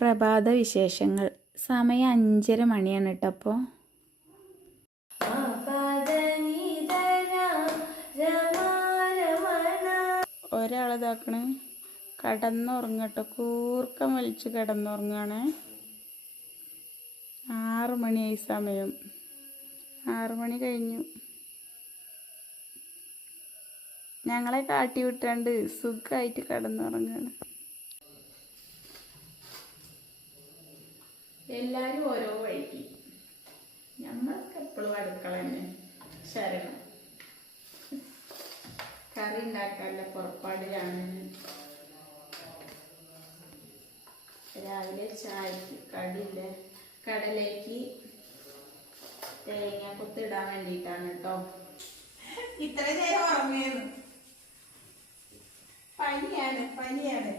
പ്രഭാത വിശേഷങ്ങൾ. സമയം 5:30 മണിയാണ് കേട്ടോ. അപ്പോൾ ഒരാളിതാക്കണ് കിടന്നുറങ്ങട്ടോ, കൂർക്കം വലിച്ച് കിടന്നുറങ്ങാണ്. 6 മണിയായി സമയം. 6 മണി കഴിഞ്ഞു. ഞങ്ങളെ കാട്ടി വിട്ടാണ്ട് സുഖമായിട്ട് കിടന്നുറങ്ങാണ്. എല്ലാവരും ഓരോ വഴിക്ക്, ഞമ്മൾക്ക് എപ്പോഴും അടുക്കള തന്നെ ശരണം. കറി ഉണ്ടാക്കാനുള്ള പുറപ്പാടിലാണ്. രാവിലെ ചായക്ക് കടിയില്ല, കടലേക്ക് തേങ്ങ കൊത്തിടാൻ വേണ്ടിയിട്ടാണ് കേട്ടോ. ഇത്ര നേരം ഉറങ്ങിയത്. പനിയാണ്.